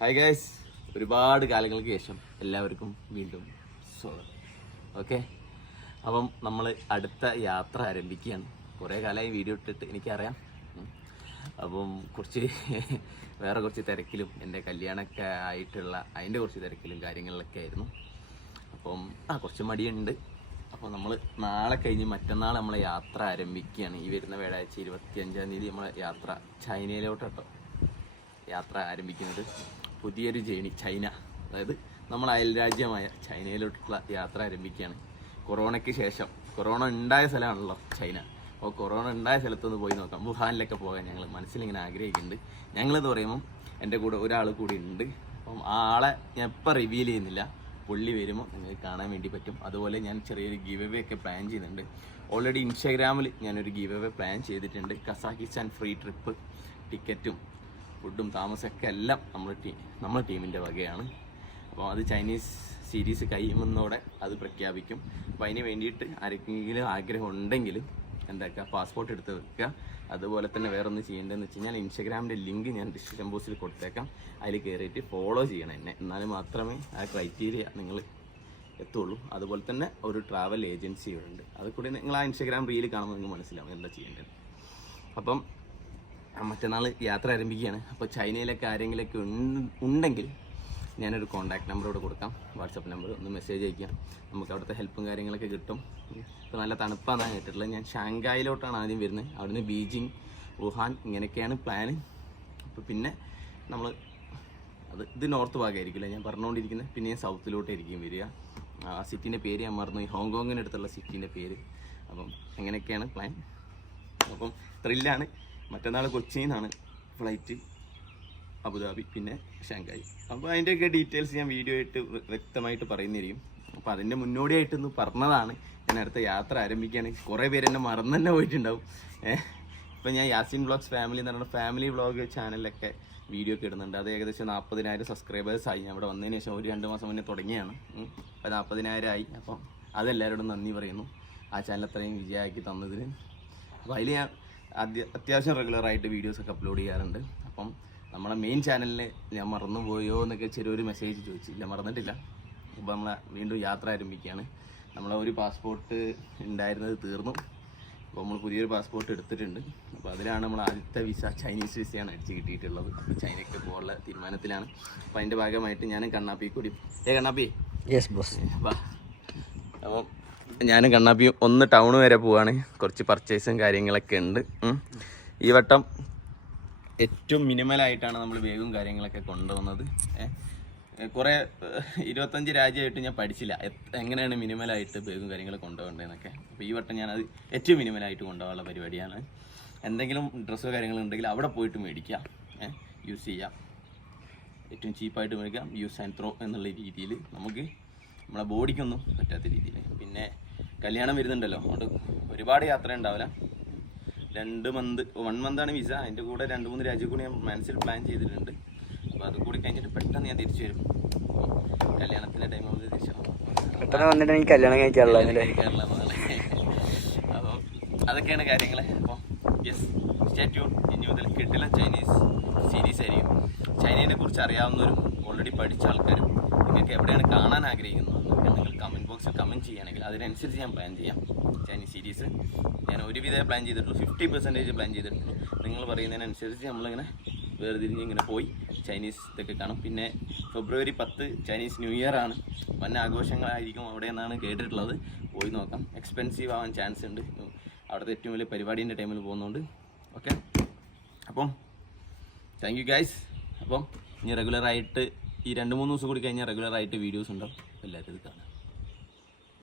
Hi guys ഒരുപാട് കാലങ്ങൾക്ക് ശേഷം എല്ലാവർക്കും വീണ്ടും സ്വാഗതം. ഓക്കെ അപ്പം നമ്മൾ അടുത്ത യാത്ര ആരംഭിക്കുകയാണ്. കുറേ കാലമായി വീഡിയോ ഇട്ടിട്ട് എനിക്കറിയാം. അപ്പം കുറച്ച് വേറെ കുറച്ച് തിരക്കിലും എന്റെ കല്യാണമൊക്കെ ആയിട്ടുള്ള അതിന്റെ കുറച്ച് തിരക്കിലും കാര്യങ്ങളിലൊക്കെ ആയിരുന്നു. അപ്പം ആ കുറച്ച് മടിയുണ്ട്. അപ്പോൾ നമ്മൾ നാളെ കഴിഞ്ഞ് മറ്റന്നാൾ നമ്മൾ യാത്ര ആരംഭിക്കുകയാണ്. ഈ വരുന്ന വ്യാഴാഴ്ച ഇരുപത്തി അഞ്ചാം തീയതി നമ്മൾ യാത്ര ചൈനയിലോട്ട് യാത്ര ആരംഭിക്കുന്നത്. പുതിയൊരു ജേണി ചൈന. അതായത് നമ്മൾ അയൽ രാജ്യമായ ചൈനയിലോട്ടുള്ള യാത്ര ആരംഭിക്കുകയാണ്. കൊറോണയ്ക്ക് ശേഷം കൊറോണ ഉണ്ടായ സ്ഥലമാണല്ലോ ചൈന. അപ്പോൾ കൊറോണ ഉണ്ടായ സ്ഥലത്തൊന്ന് പോയി നോക്കാം. വുഹാനിലൊക്കെ പോകാൻ ഞങ്ങൾ മനസ്സിലിങ്ങനെ ആഗ്രഹിക്കുന്നുണ്ട്. ഞങ്ങളെന്ന് പറയുമ്പം എന്റെ കൂടെ ഒരാൾ കൂടി ഉണ്ട്. അപ്പം ആ ആളെ ഞാൻ ഇപ്പം റിവീൽ ചെയ്യുന്നില്ല. പുള്ളി വരുമ്പോൾ നിങ്ങൾക്ക് കാണാൻ വേണ്ടി പറ്റും. അതുപോലെ ഞാൻ ചെറിയൊരു ഗീവ് അവേ ഒക്കെ പ്ലാൻ ചെയ്യുന്നുണ്ട്. ഓൾറെഡി ഇൻസ്റ്റാഗ്രാമിൽ ഞാനൊരു ഗീവ് അവേ പ്ലാൻ ചെയ്തിട്ടുണ്ട്. കസാക്കിസ്ഥാൻ ഫ്രീ ട്രിപ്പ് ടിക്കറ്റും ഫുഡും താമസമൊക്കെ എല്ലാം നമ്മുടെ ടീം നമ്മുടെ ടീമിന്റെ വകയാണ്. അപ്പോൾ അത് ചൈനീസ് സീരീസ് കഴിയുമെന്നോടെ അത് പ്രഖ്യാപിക്കും. അപ്പോൾ അതിന് വേണ്ടിയിട്ട് ആർക്കെങ്കിലും ആഗ്രഹം ഉണ്ടെങ്കിൽ എന്താക്കുക? പാസ്പോർട്ട് എടുത്ത് വെക്കുക. അതുപോലെ തന്നെ വേറെ ഒന്ന് ചെയ്യേണ്ടതെന്ന് വെച്ച് കഴിഞ്ഞാൽ ഇൻസ്റ്റഗ്രാമിന്റെ ലിങ്ക് ഞാൻ ഡിസ്ക്രിപ്ഷൻ ബോക്സിൽ കൊടുത്തേക്കാം. അതിൽ കയറിയിട്ട് ഫോളോ ചെയ്യണം എന്നെ. എന്നാൽ മാത്രമേ ആ ക്രൈറ്റീരിയ നിങ്ങൾ എത്തുള്ളൂ. അതുപോലെ തന്നെ ഒരു ട്രാവൽ ഏജൻസി ഉണ്ട് അത് നിങ്ങൾ ആ ഇൻസ്റ്റഗ്രാം റീൽ കാണുമ്പോൾ നിങ്ങൾക്ക് മനസ്സിലാവും എന്താ ചെയ്യേണ്ടത്. അപ്പം മറ്റന്നാൾ യാത്ര ആരംഭിക്കുകയാണ്. അപ്പോൾ ചൈനയിലൊക്കെ കാര്യങ്ങളൊക്കെ ഉണ്ട്- ഉണ്ടെങ്കിൽ ഞാനൊരു കോൺടാക്ട് നമ്പർ ഇവിടെ കൊടുക്കാം. വാട്സപ്പ് നമ്പർ ഒന്ന് മെസ്സേജ് അയക്കാം നമുക്ക് അവിടുത്തെ ഹെൽപ്പും കാര്യങ്ങളൊക്കെ കിട്ടും. ഇപ്പോൾ നല്ല തണുപ്പാണെന്നാണ് കേട്ടിട്ടുള്ളത്. ഞാൻ ഷാങ്കായിലോട്ടാണ് ആദ്യം വരുന്നത്. അവിടുന്ന് ബീജിങ് വുഹാൻ ഇങ്ങനെയൊക്കെയാണ് പ്ലാൻ അപ്പോൾ പിന്നെ നമ്മൾ അത് ഇത് നോർത്ത് ഭാഗമായിരിക്കില്ല ഞാൻ പറഞ്ഞുകൊണ്ടിരിക്കുന്നത്. പിന്നെ ഞാൻ സൗത്തിലോട്ടായിരിക്കും വരിക. ആ സിറ്റീന്റെ പേര് ഞാൻ മറന്നു ഹോങ്കോങ്ങിനടുത്തുള്ള സിറ്റീന്റെ പേര്. അപ്പം അങ്ങനെയൊക്കെയാണ് പ്ലാൻ അപ്പം ത്രില്ലാണ് മറ്റന്നാൾ കൊച്ചിയിൽ നിന്നാണ് ഫ്ലൈറ്റ് അബുദാബി പിന്നെ ഷാങ്കായി അപ്പോൾ അതിന്റെയൊക്കെ ഡീറ്റെയിൽസ് ഞാൻ വീഡിയോ ആയിട്ട് വ്യ- വ്യക്തമായിട്ട് പറയുന്നതായിരിക്കും അപ്പോൾ അതിന്റെ മുന്നോടിയായിട്ടൊന്ന് പറഞ്ഞതാണ്. ഞാൻ അടുത്ത യാത്ര ആരംഭിക്കുകയാണെങ്കിൽ കുറേ പേര് എന്നെ മറന്നു തന്നെ പോയിട്ടുണ്ടാവും. ഇപ്പം ഞാൻ യാസിൻ വ്ളോഗ്സ് ഫാമിലി എന്ന് പറയുന്ന ഫാമിലി വ്ളോഗ് ചാനലിലൊക്കെ വീഡിയോ ഒക്കെ ഇടുന്നുണ്ട്. അത് ഏകദേശം നാൽപ്പതിനായിരം സബ്സ്ക്രൈബേഴ്സ് ആയി. ഞാൻ ഇവിടെ വന്നതിന് ശേഷം ഒരു രണ്ട് മാസം മുന്നേ തുടങ്ങിയാണ്. അപ്പോൾ നാൽപ്പതിനായിരം ആയി. അപ്പം അതെല്ലാവരോടും നന്ദി പറയുന്നു. ആ ചാനൽ അത്രയും വിജയമാക്കി തന്നതിന്. അപ്പോൾ അതിൽ ഞാൻ അത്യാവശ്യം റെഗുലറായിട്ട് വീഡിയോസൊക്കെ അപ്ലോഡ് ചെയ്യാറുണ്ട്. അപ്പം നമ്മളെ മെയിൻ ചാനലിൽ ഞാൻ മറന്നുപോയോ എന്നൊക്കെ ചെറിയൊരു മെസ്സേജ് ചോദിച്ചു. ഇല്ല മറന്നിട്ടില്ല. അപ്പോൾ നമ്മൾ വീണ്ടും യാത്ര ആരംഭിക്കുകയാണ്. നമ്മളെ ഒരു പാസ്പോർട്ട് ഉണ്ടായിരുന്നത് തീർന്നു. അപ്പോൾ നമ്മൾ പുതിയൊരു പാസ്പോർട്ട് എടുത്തിട്ടുണ്ട്. അപ്പോൾ അതിലാണ് നമ്മൾ ആദ്യത്തെ വിസ ചൈനീസ് വിസയാണ് അടിച്ച് കിട്ടിയിട്ടുള്ളത്. അപ്പോൾ ചൈനയ്ക്ക് പോകാനുള്ള തീരുമാനത്തിലാണ്. അപ്പോൾ അതിന്റെ ഭാഗമായിട്ട് ഞാൻ കണ്ണാപ്പി കൂടി. ഏ കണ്ണാപ്പി. യെസ് ബോസ് അപ്പം ഞാനും കണ്ണാപ്പിയും ഒന്ന് ടൗൺ വരെ പോവാണ്. കുറച്ച് പർച്ചേസും കാര്യങ്ങളൊക്കെ ഉണ്ട്. ഈ വട്ടം ഏറ്റവും മിനിമലായിട്ടാണ് നമ്മൾ വേഗം കാര്യങ്ങളൊക്കെ കൊണ്ടുവന്നത് കുറെ ഇരുപത്തഞ്ച് രാജ്യമായിട്ട് ഞാൻ പഠിച്ചില്ല. എങ്ങനെയാണ് മിനിമലായിട്ട് വേഗം കാര്യങ്ങൾ കൊണ്ടുപോകേണ്ടതെന്നൊക്കെ. അപ്പോൾ ഈ വട്ടം ഞാനത് ഏറ്റവും മിനിമലായിട്ട് കൊണ്ടുപോകാനുള്ള പരിപാടിയാണ്. എന്തെങ്കിലും ഡ്രസ്സോ കാര്യങ്ങളോ ഉണ്ടെങ്കിൽ അവിടെ പോയിട്ട് മേടിക്കാം. യൂസ് ചെയ്യാം. ഏറ്റവും ചീപ്പായിട്ട് മേടിക്കാം. യൂസ് ആൻഡ് ത്രോ എന്നുള്ള രീതിയിൽ നമുക്ക് നമ്മളെ ബോഡിക്കൊന്നും പറ്റാത്ത രീതിയിൽ പിന്നെ കല്യാണം വരുന്നുണ്ടല്ലോ. അതുകൊണ്ട് ഒരുപാട് യാത്ര ഉണ്ടാവില്ല. രണ്ട് മന്ത് വൺ മന്താണ് വിസ അതിന്റെ കൂടെ രണ്ട് മൂന്ന് രാജ്യം കൂടി ഞാൻ മനസ്സിൽ പ്ലാൻ ചെയ്തിട്ടുണ്ട്. അപ്പോൾ അത് കൂടി കഴിഞ്ഞിട്ട് പെട്ടെന്ന് ഞാൻ തിരിച്ചു വരും. കല്യാണത്തിന്റെ ടൈം ആകുമ്പോൾ തിരിച്ചു പെട്ടെന്ന് വന്നിട്ട് എനിക്ക് കല്യാണം കഴിക്കാറില്ല അപ്പോൾ അപ്പം അതൊക്കെയാണ് കാര്യങ്ങൾ അപ്പോൾ യെസ് സ്റ്റാറ്റ്യൂൺ ഇനി മുതൽ കിട്ടില്ല ചൈനീസ് സീരീസ് ആയിരിക്കും. ചൈനയെ കുറിച്ച് അറിയാവുന്നവരും ഓൾറെഡി പഠിച്ച ആൾക്കാരും നിങ്ങൾക്ക് എവിടെയാണ് കാണാൻ ആഗ്രഹിക്കുന്നത് എന്നൊക്കെ നിങ്ങൾ കമന്റ് ബോക്സിൽ കമന്റ് ചെയ്യുകയാണെങ്കിൽ അതിനനുസരിച്ച് ഞാൻ പ്ലാൻ ചെയ്യാം. ചൈനീസ് സീരീസ് ഞാൻ ഒരുവിധ പ്ലാൻ ചെയ്തിട്ടുള്ളൂ. ഫിഫ്റ്റി പെർസെന്റേജ് പ്ലാൻ ചെയ്തിട്ടുള്ളൂ നിങ്ങൾ പറയുന്നതിനനുസരിച്ച് നമ്മളിങ്ങനെ വേർതിരിഞ്ഞ് ഇങ്ങനെ പോയി ചൈനീസ് ഇതൊക്കെ കാണും. പിന്നെ ഫെബ്രുവരി പത്ത് ചൈനീസ് ന്യൂ ഇയർ ആണ്. വൻ ആഘോഷങ്ങളായിരിക്കും അവിടെ നിന്നാണ് കേട്ടിട്ടുള്ളത്. പോയി നോക്കാം. എക്സ്പെൻസീവ് ആവാൻ ചാൻസ് ഉണ്ട്. അവിടുത്തെ ഏറ്റവും വലിയ പരിപാടീന്റെ ടൈമിൽ പോകുന്നതുകൊണ്ട് ഓക്കെ അപ്പം താങ്ക് യു ഗൈസ് അപ്പം ഇനി റെഗുലറായിട്ട് ഈ രണ്ട് മൂന്ന് ദിവസം കൂടി കഴിഞ്ഞാൽ റെഗുലറായിട്ട് വീഡിയോസ് ഉണ്ടാവും. എല്ലാവരും കാണാം